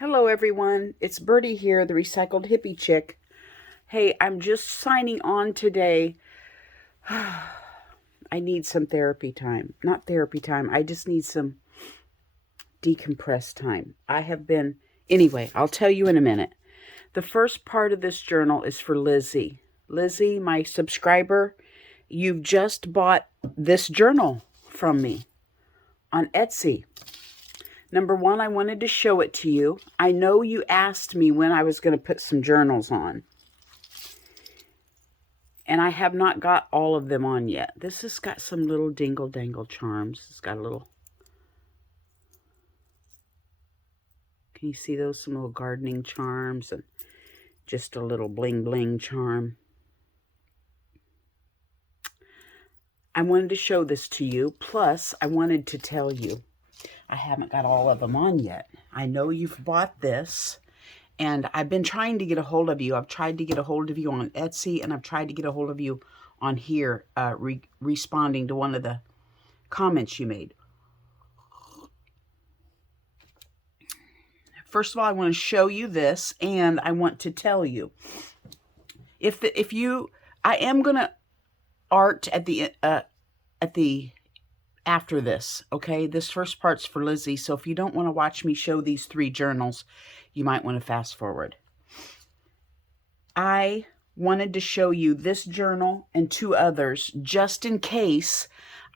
Hello everyone, it's Birdie here, the Recycled Hippie Chick. Hey, I'm just signing on today. I need some therapy time. Not therapy time, I just need some decompress time. Anyway, I'll tell you in a minute. The first part of this journal is for Lizzie. Lizzie, my subscriber, you've just bought this journal from me on Etsy. Number one, I wanted to show it to you. I know you asked me when I was going to put some journals on. And I have not got all of them on yet. This has got some little dingle-dangle charms. It's got a little... Can you see those? Some little gardening charms and just a little bling-bling charm. I wanted to show this to you. Plus, I wanted to tell you. I haven't got all of them on yet. I know you've bought this, and I've been trying to get a hold of you. I've tried to get a hold of you on Etsy, and I've tried to get a hold of you on here, responding to one of the comments you made. First of all, I want to show you this, and I want to tell you, I am gonna art at the after this, okay? This first part's for Lizzie, so if you don't want to watch me show these 3 journals, you might want to fast forward. I wanted to show you this journal and 2 others, just in case.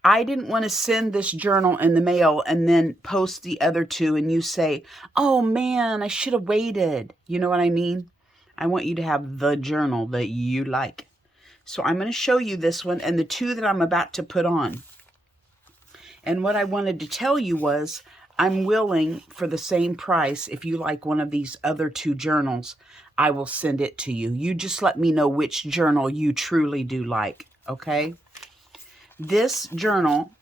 I didn't want to send this journal in the mail and then post the other 2 and you say, oh man, I should have waited. You know what I mean? I want you to have the journal that you like. So I'm going to show you this one and the 2 that I'm about to put on. And what I wanted to tell you was, I'm willing for the same price. If you like one of these other 2 journals, I will send it to you. You just let me know which journal you truly do like, okay? This journal,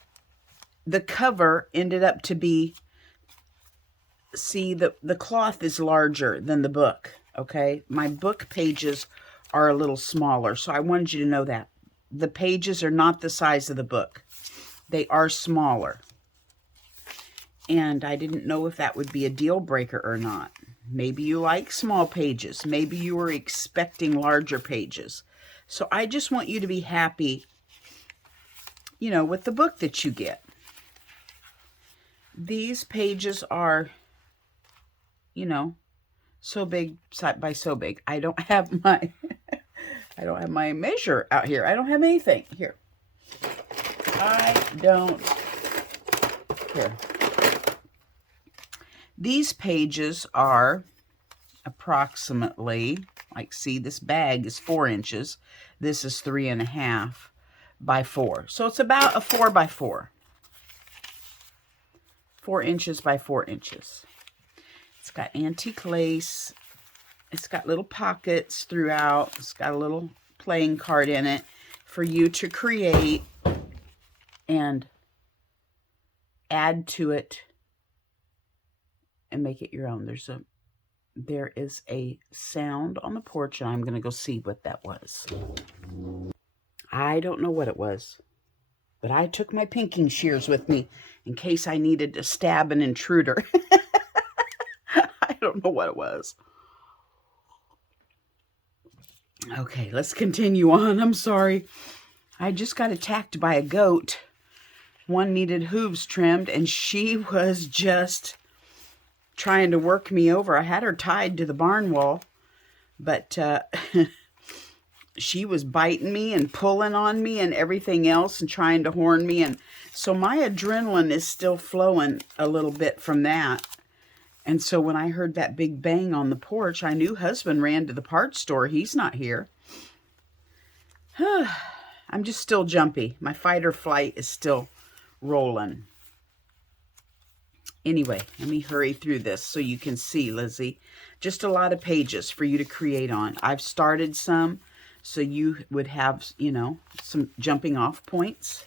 the cover ended up to be, see, the cloth is larger than the book, okay? My book pages are a little smaller, so I wanted you to know that. The pages are not the size of the book. They are smaller. And I didn't know if that would be a deal breaker or not. Maybe you like small pages. Maybe you were expecting larger pages. So I just want you to be happy, you know, with the book that you get. These pages are, you know, so big by so big. I don't have my I don't have my measure out here. I don't have anything here. I don't care. These pages are approximately, like, see, this bag is 4 inches. This is 3.5 by 4. So it's about a 4 by 4. 4 inches by 4 inches. It's got antique lace. It's got little pockets throughout. It's got a little playing card in it for you to create and add to it and make it your own. There is a sound on the porch, and I'm going to go see what that was. I don't know what it was, but I took my pinking shears with me in case I needed to stab an intruder. I don't know what it was. Okay, let's continue on. I'm sorry. I just got attacked by a goat. One needed hooves trimmed, and she was just trying to work me over. I had her tied to the barn wall, but she was biting me and pulling on me and everything else and trying to horn me. And so my adrenaline is still flowing a little bit from that. And so when I heard that big bang on the porch, I knew husband ran to the parts store. He's not here. I'm just still jumpy. My fight or flight is still rolling. Anyway, let me hurry through this so you can see, Lizzie. Just a lot of pages for you to create on. I've started some so you would have, you know, some jumping off points.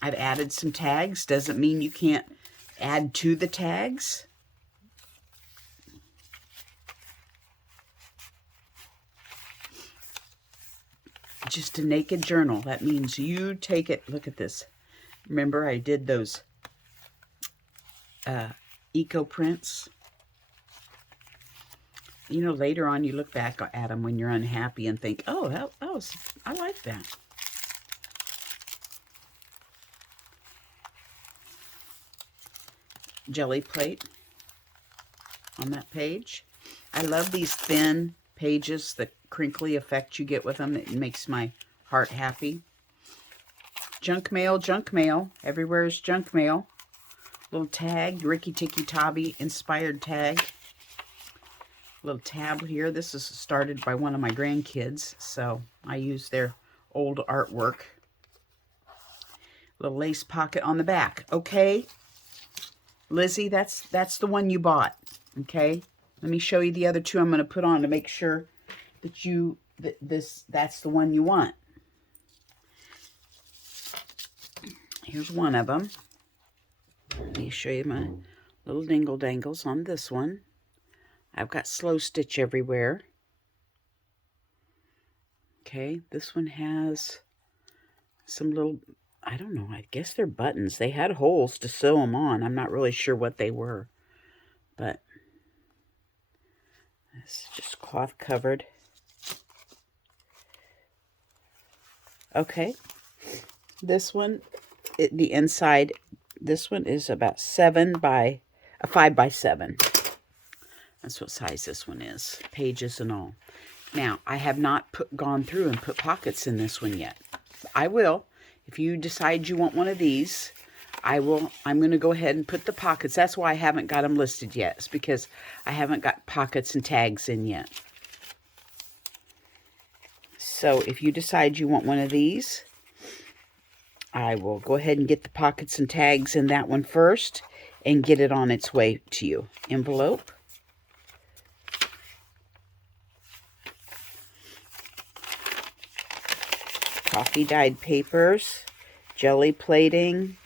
I've added some tags. Doesn't mean you can't add to the tags. Just a naked journal. That means you take it. Look at this. Remember, I did those eco prints. You know, later on you look back at them when you're unhappy and think, oh, I like that. Jelly plate on that page. I love these thin pages, the crinkly effect you get with them. It makes my heart happy. Junk mail, junk mail. Everywhere is junk mail. Little tag, Ricky Tikki Tavi inspired tag. Little tab here. This is started by one of my grandkids, so I use their old artwork. Little lace pocket on the back. Okay, Lizzie, that's the one you bought. Okay, let me show you the other two I'm going to put on to make sure that that's the one you want. Here's one of them. Let me show you my little dingle dangles on this one. I've got slow stitch everywhere. Okay, this one has some little, I don't know, I guess they're buttons. They had holes to sew them on. I'm not really sure what they were, but this is just cloth covered. Okay, this one, the inside, this one is about 5 by 7. That's what size this one is, pages and all. Now, I have not gone through and put pockets in this one yet. I will. If you decide you want one of these, I'm going to go ahead and put the pockets. That's why I haven't got them listed yet. It's because I haven't got pockets and tags in yet. So if you decide you want one of these, I will go ahead and get the pockets and tags in that one first and get it on its way to you. Envelope. Coffee dyed papers, jelly plating,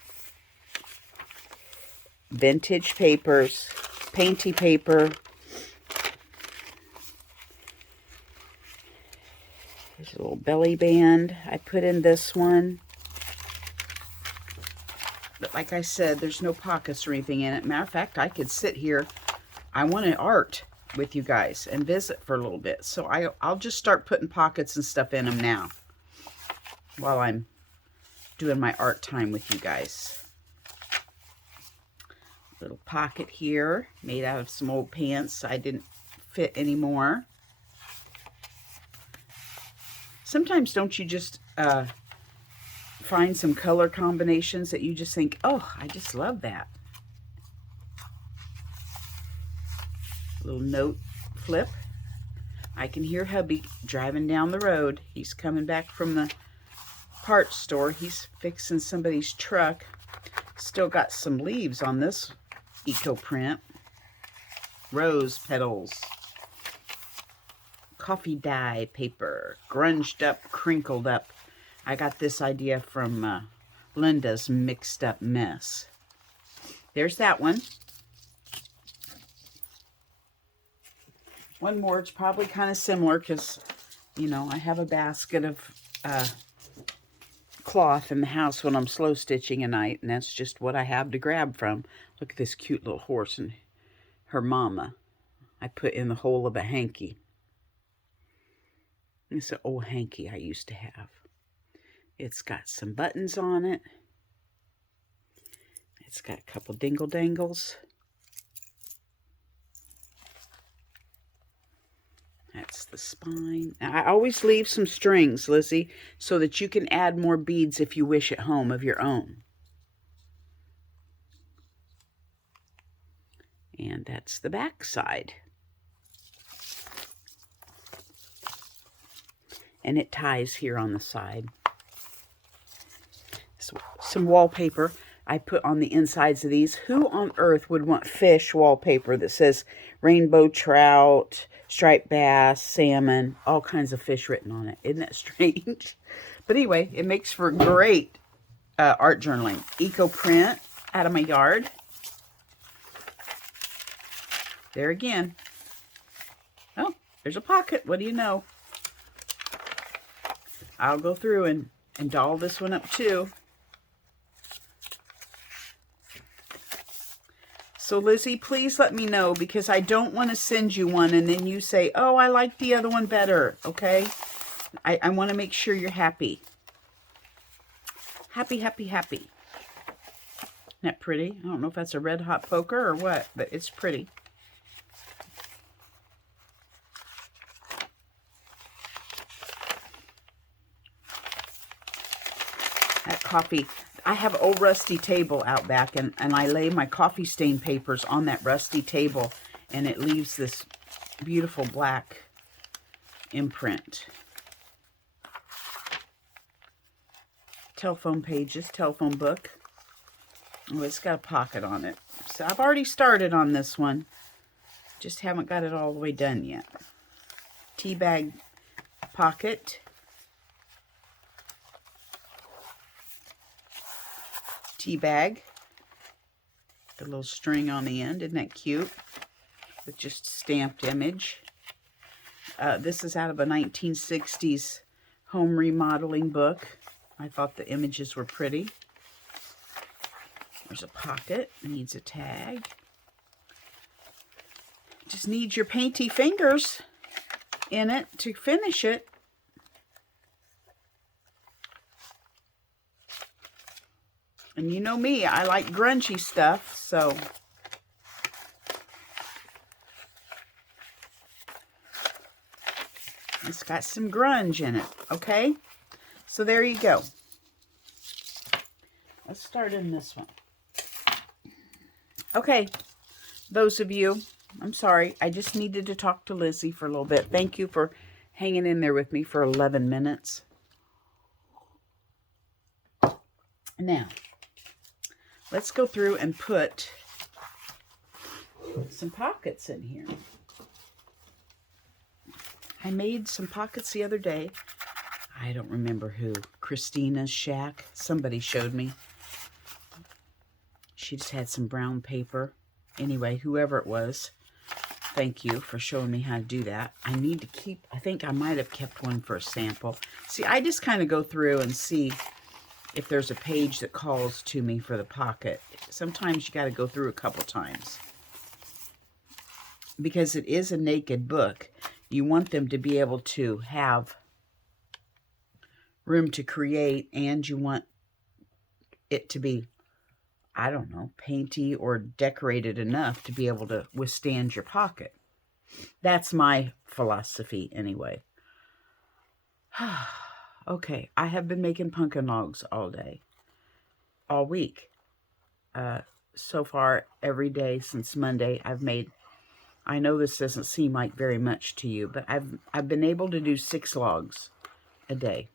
vintage papers, painty paper. There's a little belly band I put in this one. But like I said, there's no pockets or anything in it. Matter of fact, I could sit here. I want to art with you guys and visit for a little bit. So I'll just start putting pockets and stuff in them now, while I'm doing my art time with you guys. Little pocket here, made out of some old pants I didn't fit anymore. Sometimes don't you just find some color combinations that you just think, oh, I just love that. Little note flip. I can hear hubby driving down the road. He's coming back from the parts store. He's fixing somebody's truck. Still got some leaves on this eco print. Rose petals. Coffee dye paper. Grunged up, crinkled up. I got this idea from Linda's Mixed Up Mess. There's that one. One more. It's probably kind of similar because, you know, I have a basket of cloth in the house when I'm slow stitching at night, and that's just what I have to grab from. Look at this cute little horse and her mama. I put in the hole of a hanky. It's an old hanky I used to have. It's got some buttons on it. It's got a couple dingle dangles. That's the spine. Now, I always leave some strings, Lizzie, so that you can add more beads if you wish at home of your own. And that's the back side. And it ties here on the side. So, some wallpaper I put on the insides of these. Who on earth would want fish wallpaper that says rainbow trout, striped bass, salmon, all kinds of fish written on it? Isn't that strange? But anyway, it makes for great art journaling. Eco print out of my yard. There again. Oh, there's a pocket. What do you know? I'll go through and doll this one up too. So Lizzie, please let me know, because I don't want to send you one and then you say, oh, I like the other one better, okay? I want to make sure you're happy. Happy, happy, happy. Isn't that pretty? I don't know if that's a red hot poker or what, but it's pretty. That coffee, I have an old rusty table out back, and I lay my coffee stain papers on that rusty table, and it leaves this beautiful black imprint. Telephone pages, telephone book. Oh, it's got a pocket on it. So I've already started on this one. Just haven't got it all the way done yet. Tea bag pocket. Tea bag. The little string on the end. Isn't that cute? With just stamped image. This is out of a 1960s home remodeling book. I thought the images were pretty. There's a pocket. It needs a tag. Just needs your painty fingers in it to finish it. And you know me, I like grungy stuff, so it's got some grunge in it, okay? So there you go. Let's start in this one. Okay, those of you, I'm sorry, I just needed to talk to Lizzie for a little bit. Thank you for hanging in there with me for 11 minutes. Now, let's go through and put some pockets in here. I made some pockets the other day. I don't remember who. Christina's Shack. Somebody showed me. She just had some brown paper. Anyway, whoever it was, thank you for showing me how to do that. I need to keep, I think I might have kept one for a sample. See, I just kind of go through and see if there's a page that calls to me for the pocket. Sometimes you got to go through a couple times. Because it is a naked book, you want them to be able to have room to create, and you want it to be, I don't know, painty or decorated enough to be able to withstand your pocket. That's my philosophy anyway. Okay, I have been making pumpkin logs all day, all week. So far, every day since Monday, I've made, I know this doesn't seem like very much to you, but I've been able to do 6 logs a day.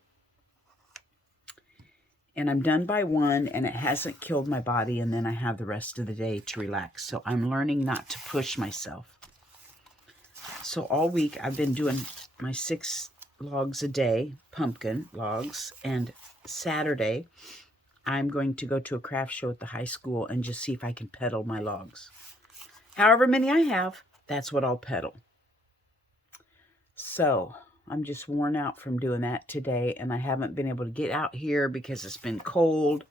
And I'm done by 1, and it hasn't killed my body, and then I have the rest of the day to relax. So I'm learning not to push myself. So all week, I've been doing my 6 logs a day, pumpkin logs, and Saturday, I'm going to go to a craft show at the high school and just see if I can peddle my logs. However many I have, that's what I'll peddle. So I'm just worn out from doing that today, and I haven't been able to get out here because it's been cold,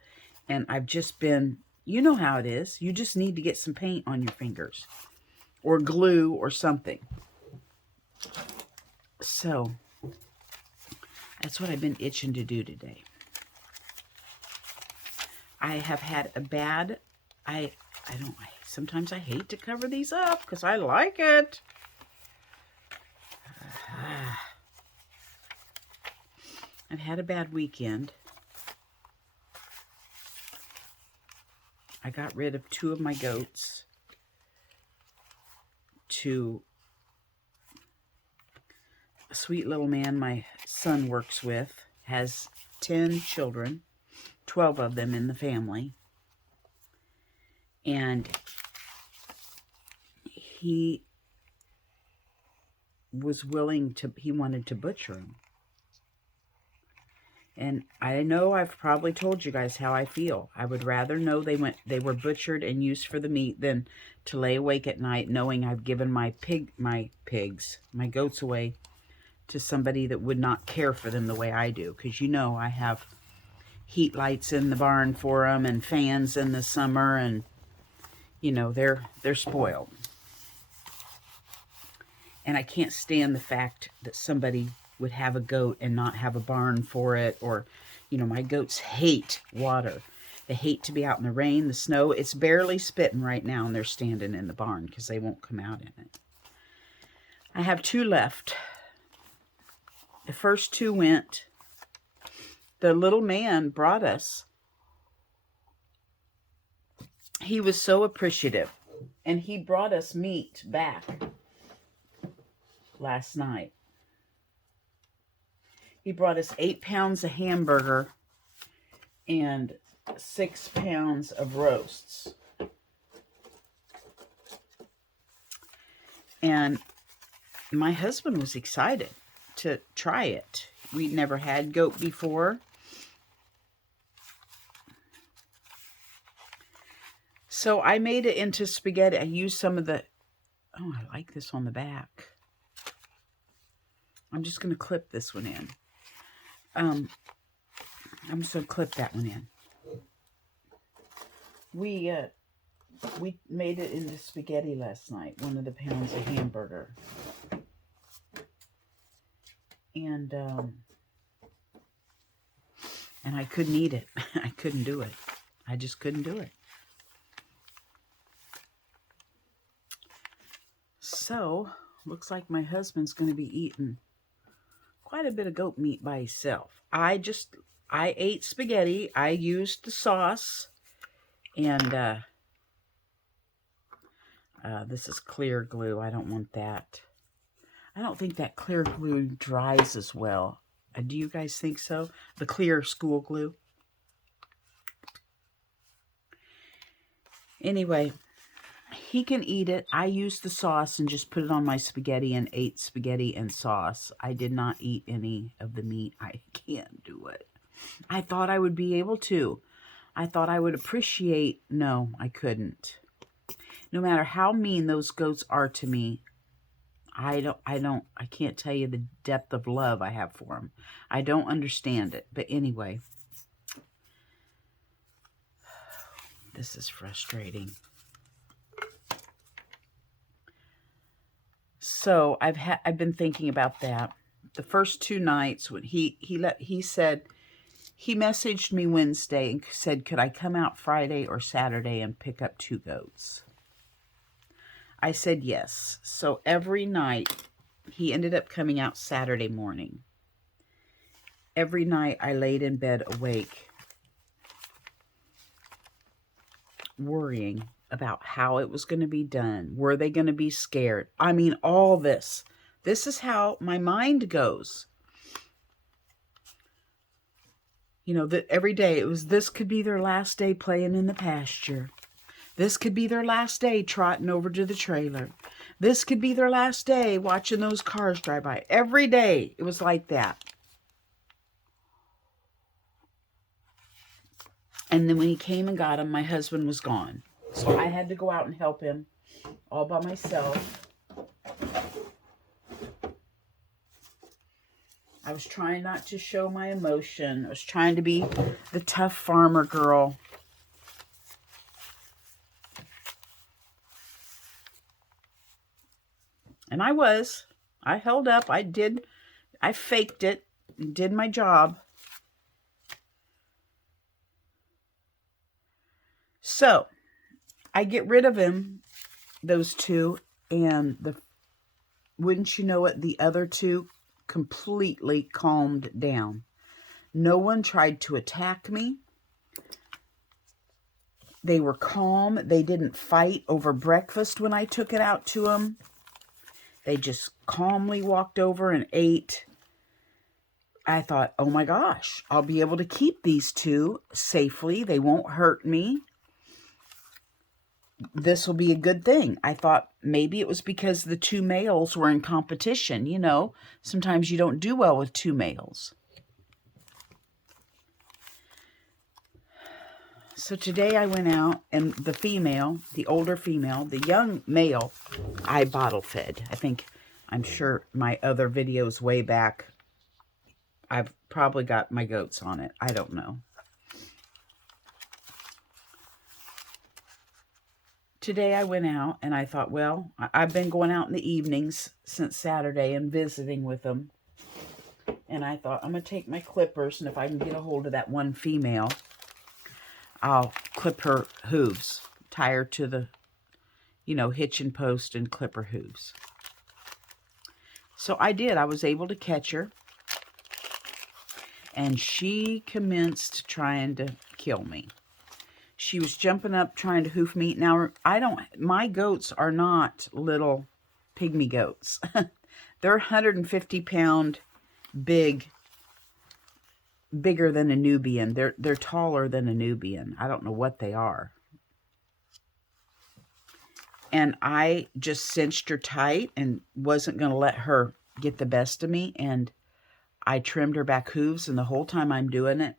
and I've just been, you know how it is. You just need to get some paint on your fingers or glue or something. So that's what I've been itching to do today. I have had a bad, sometimes I hate to cover these up because I like it. I've had a bad weekend. I got rid of 2 of my goats to a sweet little man my son works with. Has 10 children, 12 of them in the family. And he was willing to, he wanted to butcher them. And I know I've probably told you guys how I feel. I would rather know they were butchered and used for the meat than to lay awake at night knowing I've given my goats away to somebody that would not care for them the way I do. Because you know I have heat lights in the barn for them and fans in the summer, and You know, they're spoiled. And I can't stand the fact that somebody would have a goat and not have a barn for it. Or, you know, my goats hate water. They hate to be out in the rain, the snow. It's barely spitting right now, and they're standing in the barn because they won't come out in it. I have 2 left. The first 2 went. The little man brought us. He was so appreciative. And he brought us meat back last night. He brought us 8 pounds of hamburger and 6 pounds of roasts. And my husband was excited to try it. We'd never had goat before. So I made it into spaghetti. I used some of the... Oh, I like this on the back. I'm just going to clip this one in. I'm just going to clip that one in. We made it into spaghetti last night. 1 of the pounds of hamburger. And I couldn't eat it. I couldn't do it. I just couldn't do it. So, looks like my husband's going to be eating quite a bit of goat meat by himself. I ate spaghetti. I used the sauce. And this is clear glue. I don't want that. I don't think that clear glue dries as well. Do you guys think so? The clear school glue. Anyway, he can eat it. I used the sauce and just put it on my spaghetti and ate spaghetti and sauce. I did not eat any of the meat. I can't do it. I thought I would be able to. I thought I would appreciate. No, I couldn't. No matter how mean those goats are to me, I can't tell you the depth of love I have for them. I don't understand it. But anyway, this is frustrating. So I've been thinking about that. The first 2 nights when he messaged me Wednesday and said, could I come out Friday or Saturday and pick up 2 goats? I said yes. So every night, he ended up coming out Saturday morning. Every night I laid in bed awake, worrying about how it was going to be done. Were they going to be scared? I mean, all this. This is how my mind goes. You know, that every day it was, this could be their last day playing in the pasture. This could be their last day trotting over to the trailer. This could be their last day watching those cars drive by. Every day it was like that. And then when he came and got him, my husband was gone. So I had to go out and help him all by myself. I was trying not to show my emotion. I was trying to be the tough farmer girl. And I was. I held up. I faked it. Did my job. So, I get rid of him, those 2, and wouldn't you know it, the other 2 completely calmed down. No one tried to attack me. They were calm. They didn't fight over breakfast when I took it out to them. They just calmly walked over and ate. I thought, oh my gosh, I'll be able to keep these 2 safely. They won't hurt me. This will be a good thing. I thought maybe it was because the 2 males were in competition. You know, sometimes you don't do well with 2 males. So today I went out and the female, the older female, the young male, I bottle fed. I'm sure my other videos way back, I've probably got my goats on it. I don't know. today I went out and I thought, well, I've been going out in the evenings since Saturday and visiting with them. And I thought, I'm going to take my clippers, and if I can get a hold of that one female, I'll clip her hooves, tie her to the, hitch and post and clip her hooves. So I did. I was able to catch her. And she commenced trying to kill me. She was jumping up trying to hoof me. Now, my goats are not little pygmy goats. They're 150-pound bigger than a Nubian. They're taller than a Nubian. I don't know what they are. And I just cinched her tight and wasn't going to let her get the best of me. And I trimmed her back hooves, and the whole time I'm doing it,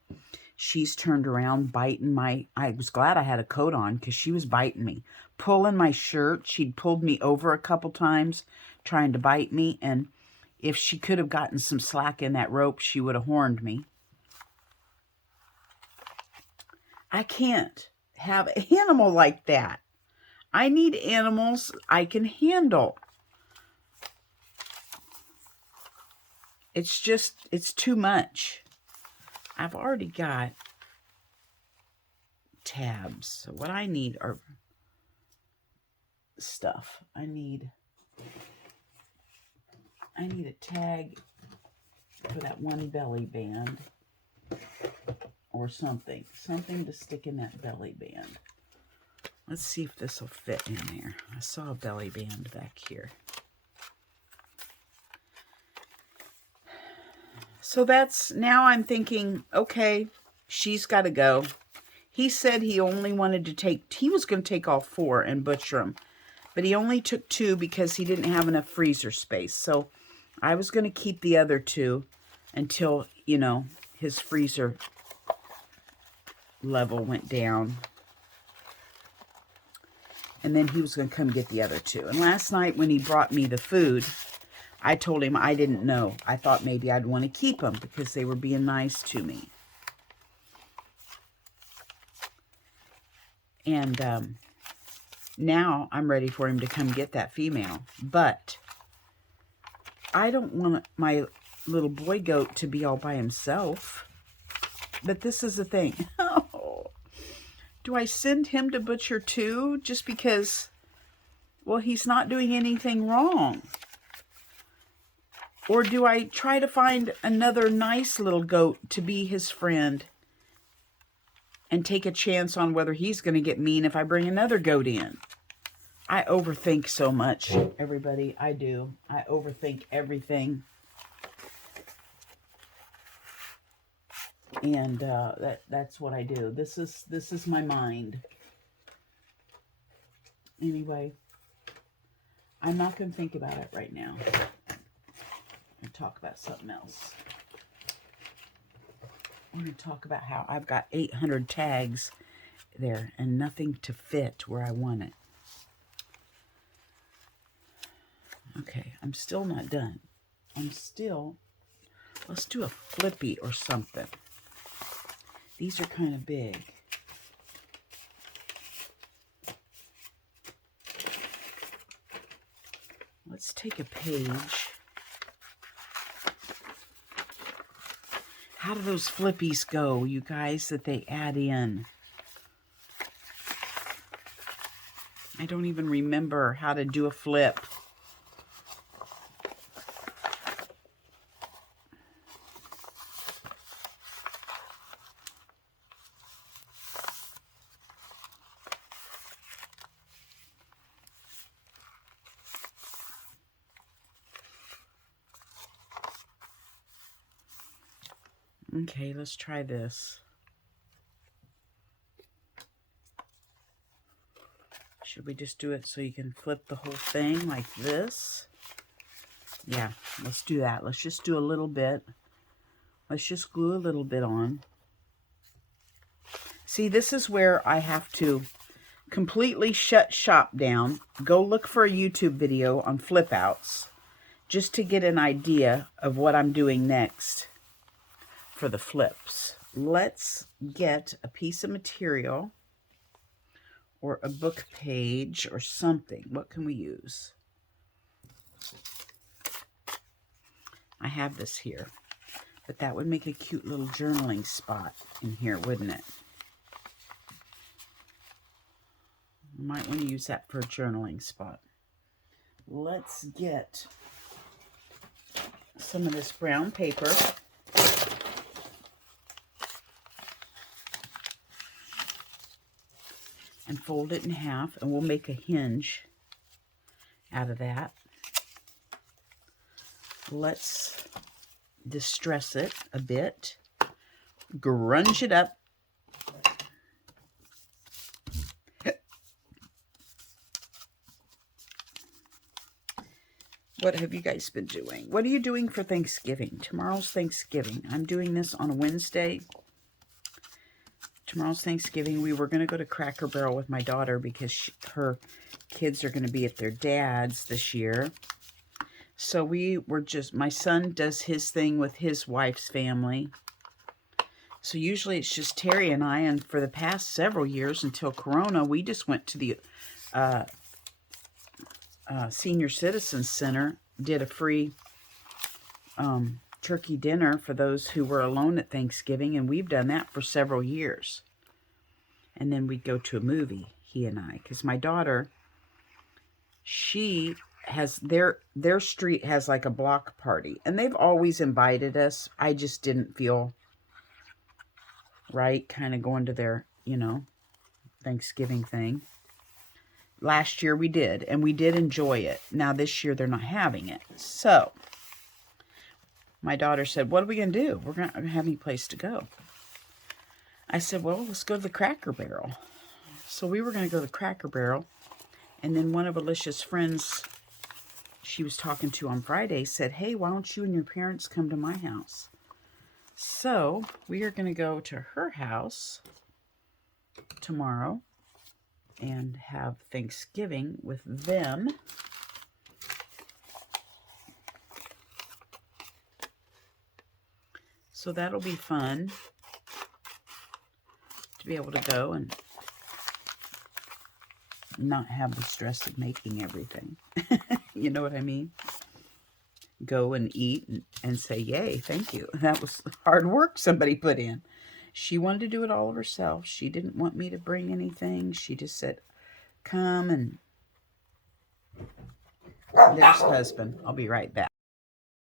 she's turned around biting I was glad I had a coat on because she was biting me, pulling my shirt. She'd pulled me over a couple times trying to bite me, and if she could have gotten some slack in that rope, she would have horned me. I can't have an animal like that. I need animals I can handle. It's too much. I've already got tabs. So what I need are stuff. I need a tag for that one belly band or something. Something to stick in that belly band. Let's see if this will fit in there. I saw a belly band back here. So now I'm thinking, okay, she's got to go. He said he only wanted to he was going to take all 4 and butcher them. But he only took 2 because he didn't have enough freezer space. So I was going to keep the other 2 until, his freezer level went down. And then he was going to come get the other 2. And last night when he brought me the food, I told him I didn't know. I thought maybe I'd want to keep them because they were being nice to me. And now I'm ready for him to come get that female. But I don't want my little boy goat to be all by himself. But this is the thing. Do I send him to butcher too? Just because, well, he's not doing anything wrong. Or do I try to find another nice little goat to be his friend and take a chance on whether he's going to get mean if I bring another goat in? I overthink so much, everybody. I do. I overthink everything. And that's what I do. This is my mind. Anyway, I'm not going to think about it right now. And talk about something else. I'm going to talk about how I've got 800 tags there and nothing to fit where I want it. Okay, I'm still not done. Let's do a flippy or something. These are kind of big. Let's take a page. How do those flippies go, you guys, that they add in? I don't even remember how to do a flip. Okay, let's try this. Should we just do it so you can flip the whole thing like this? Yeah, let's do that. Let's just do a little bit. Let's just glue a little bit on. See, this is where I have to completely shut shop down. Go look for a YouTube video on flip outs just to get an idea of what I'm doing next for the flips. Let's get a piece of material or a book page or something. What can we use? I have this here, but that would make a cute little journaling spot in here, wouldn't it? You might want to use that for a journaling spot. Let's get some of this brown paper. And fold it in half, and we'll make a hinge out of that. Let's distress it a bit, grunge it up. What have you guys been doing? What are you doing for Thanksgiving? Tomorrow's Thanksgiving. I'm doing this on a Wednesday. Tomorrow's Thanksgiving. We were going to go to Cracker Barrel with my daughter because her kids are going to be at their dad's this year. So we were just, my son does his thing with his wife's family. So usually it's just Terry and I, and for the past several years until Corona, we just went to the Senior Citizens Center, did a free turkey dinner for those who were alone at Thanksgiving, and we've done that for several years. And then we'd go to a movie, he and I, because my daughter, she has, their street has like a block party, and they've always invited us. I just didn't feel right kind of going to their, Thanksgiving thing. Last year we did, and we did enjoy it. Now this year they're not having it. So my daughter said, what are we going to do? We're not going to have any place to go. I said, well, let's go to the Cracker Barrel. So we were going to go to the Cracker Barrel. And then one of Alicia's friends she was talking to on Friday said, hey, why don't you and your parents come to my house? So we are going to go to her house tomorrow and have Thanksgiving with them. So that'll be fun to be able to go and not have the stress of making everything. You know what I mean? Go and eat and say, yay, thank you. That was hard work somebody put in. She wanted to do it all herself. She didn't want me to bring anything. She just said, come, and there's husband. I'll be right back.